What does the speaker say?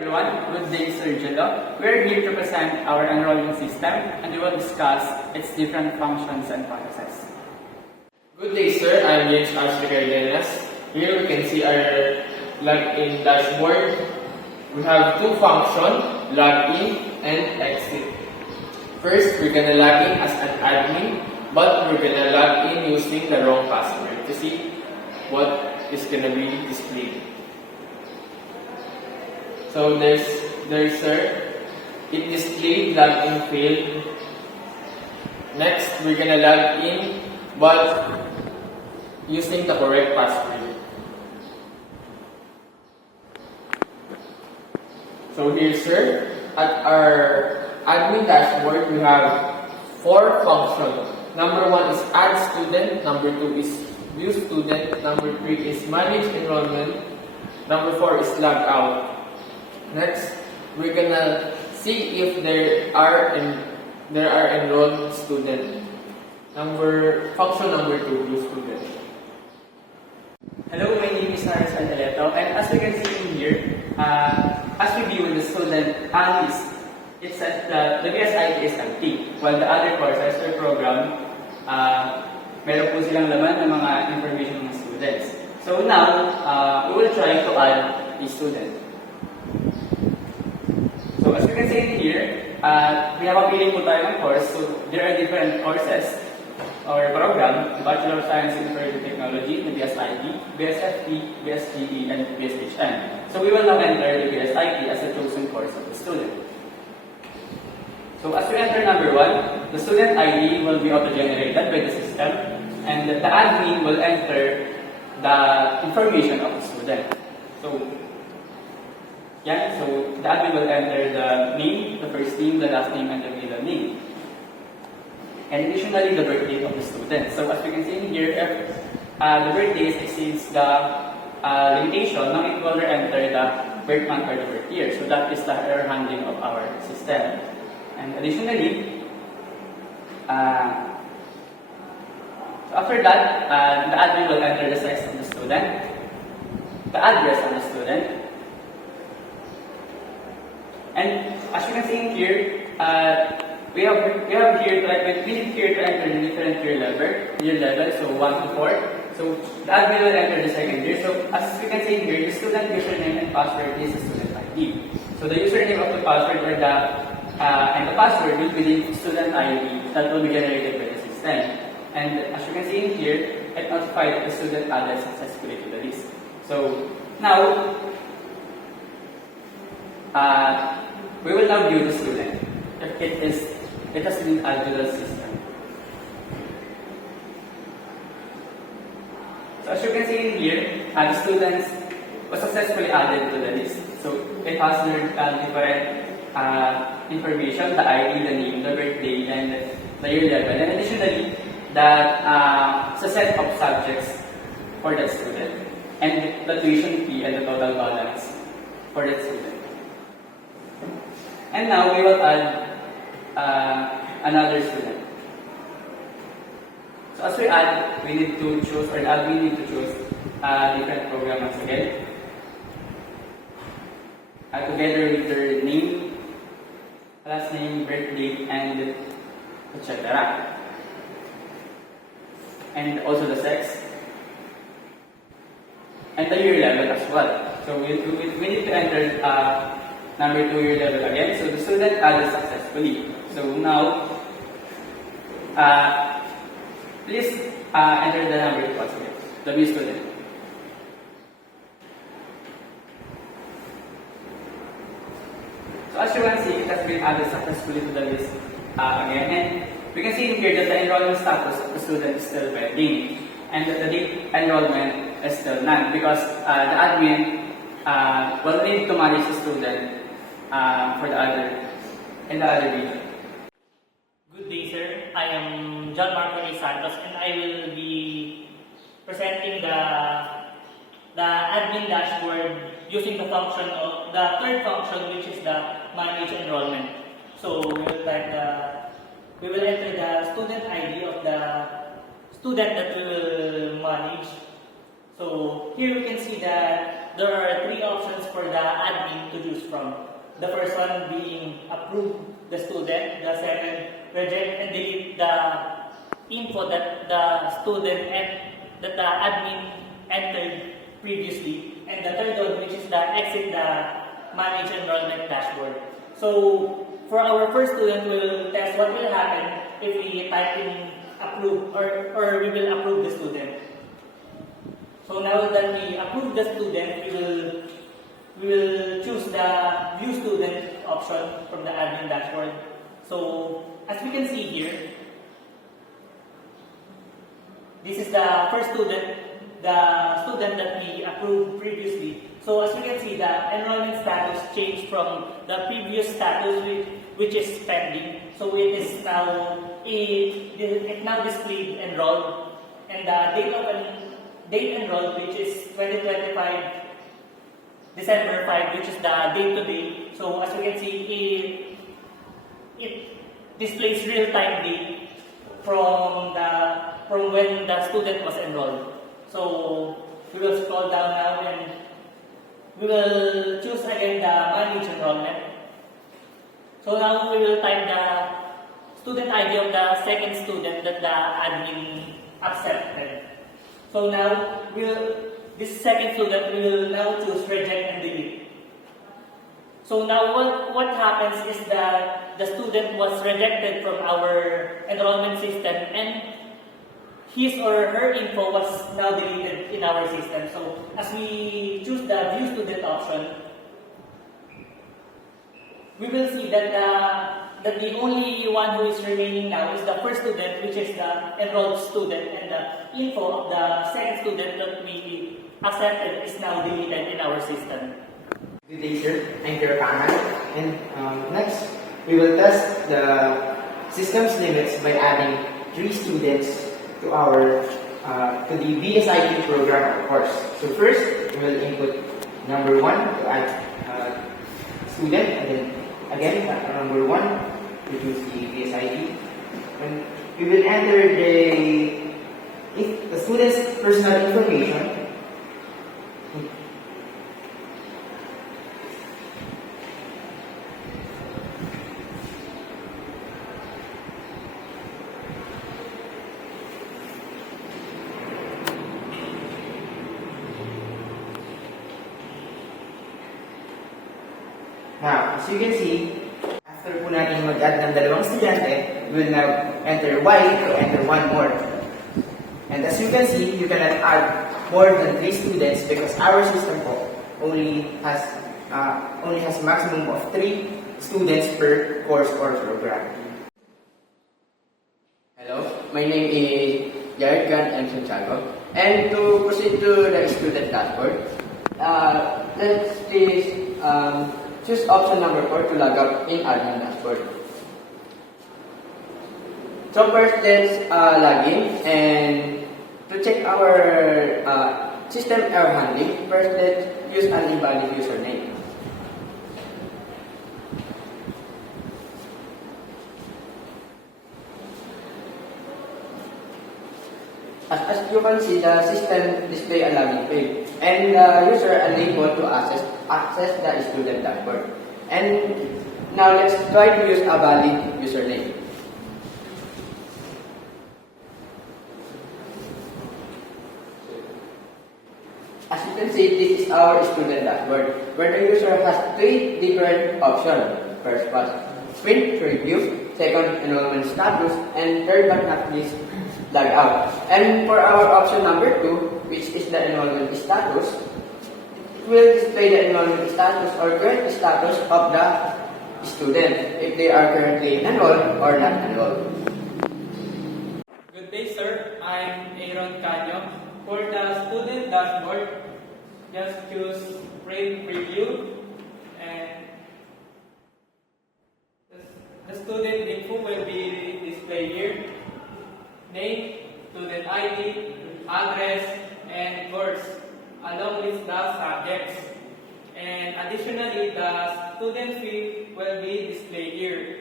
Everyone, good day, Sir Jello. We are here to present our enrollment system and we will discuss its different functions and processes. Good day, sir. I'm James Ashley Cardenas. Here we can see our login dashboard. We have two functions, login and exit. First, we're gonna log in as an admin, but we're gonna log in using the wrong password to see what is gonna be displayed. So there's sir. It displayed login failed. Next, we're gonna log in, but using the correct password. So here, sir, at our admin dashboard, we have 4 functions. Number 1 is add student. Number 2 is view student. Number 3 is manage enrollment. Number 4 is log out. Next, we're gonna see if there are enrolled students. Function number 2, view student. Hello, my name is Harris Andaleto, and as you can see in here, as we view the student list, it says that the BSIT is empty, while the other courses or program, meron po silang laman ng mga information ng students. So now, we will try to add a student. So as you can see in here, we have a pili po tayo ng course. So there are different courses or program, Bachelor of Science in Information Technology, the BSIT, BSFT, BSGE, and BSHN. So we will now enter the BSIT as a chosen course of the student. So as we enter number 1, the student ID will be auto-generated by the system, and the admin will enter the information of the student. So the admin will enter the name, the first name, the last name, and the middle name. And additionally, the birth date of the student. So as you can see in here, if the birth date exceeds the limitation, now it will enter the birth month or the birth year. So that is the error handling of our system. And additionally, so after that, the admin will enter the sex of the student, the address of the student, and as you can see in here, we need here to enter the different year level, so 1 to 4. So the admin will enter the second year. So as you can see here, the student username and password is the student ID. So the username of the password or and the password will be the student ID that will be generated by the system. And as you can see in here, it notified that the student added successfully to the list. So now, we will now view the student if it has been added to the system. So as you can see in here, the students was successfully added to the list. So it has their different information, the ID, the name, the birthday, and the year level. And additionally, that it's a set of subjects for that student, and the tuition fee and the total balance for that student. And now we will add another student. So as we add, we need to choose, or the admin need to choose different program once again. Together with their name, last name, birth date, and etc. And also the sex, and the year level as well. So we need to enter number 2 year level again. So the student added successfully. So now, please enter the number once again, the B student. So as you can see, it has been added successfully to the list again. And we can see in here that the enrollment status of the student is still pending, and that the date enrollment is still none because the admin will need to manage the student for the other region. Good day, sir. I am John Marco Santos, and I will be presenting the admin dashboard using the third function, which is the manage enrollment. So we will enter the student ID of the student that we will manage. So here we can see that that there are three options for the admin to choose from. The first one being approve the student, the second, reject and delete the info that the student and that the admin entered previously, and the third one, which is the exit the manage enrollment dashboard. So for our first student, we'll test what will happen if we type in approve or we will approve the student. So now that we approve the student, we will choose the view student option from the admin dashboard. So as we can see here, this is the first student, the student that we approved previously. So as you can see, the enrollment status changed from the previous status which is pending. So it is now it now displayed enrolled, and the date enrolled, which is 2025 December 5, which is the date today. So as you can see, it displays real-time date from when the student was enrolled. So we will scroll down now and we will choose again the manage enrollment. So now we will type the student ID of the second student that the admin accepted. So now this second student will now choose reject and delete. So now what happens is that the student was rejected from our enrollment system and his or her info was now deleted in our system. So as we choose the view student option, we will see that the only one who is remaining now is the first student, which is the enrolled student, and the info of the second student that we accepted is now deleted in our system. Good day, sir. I'm Kirpana. And next, we will test the system's limits by adding 3 students to our to the BSIT program course. So first, we will input number 1 to add student, and then again number 1 to choose the BSIT. And we will enter the student's personal information. Now, as you can see, after po natin mag-add ng dalawang estudyante, we will now enter Y to enter 1 more. And as you can see, you cannot add more than 3 students because our system po only has maximum of 3 students per course or program. Hello, my name is Jared Gan M. Santiago. And to proceed to the student dashboard, let's please choose option number 4 to log out in admin dashboard. So first, let's log in, and to check our system error handling, first let's use an invalid username. As you can see, the system display a login page, and the user unable to access the student dashboard. And now let's try to use a valid username. As you can see, this is our student dashboard, where the user has 3 different options. First was print review, second enrollment status, and third but not least, log out. And for our option number 2, which is the enrollment status, it will display the enrollment status or current status of the student, if they are currently enrolled or not enrolled. Good day, sir. I'm Aaron Canyo. For the student dashboard, just choose print preview, and the student info will be displayed here. Name, student ID, address, and course, along with the subjects. And additionally, the student fee will be displayed here.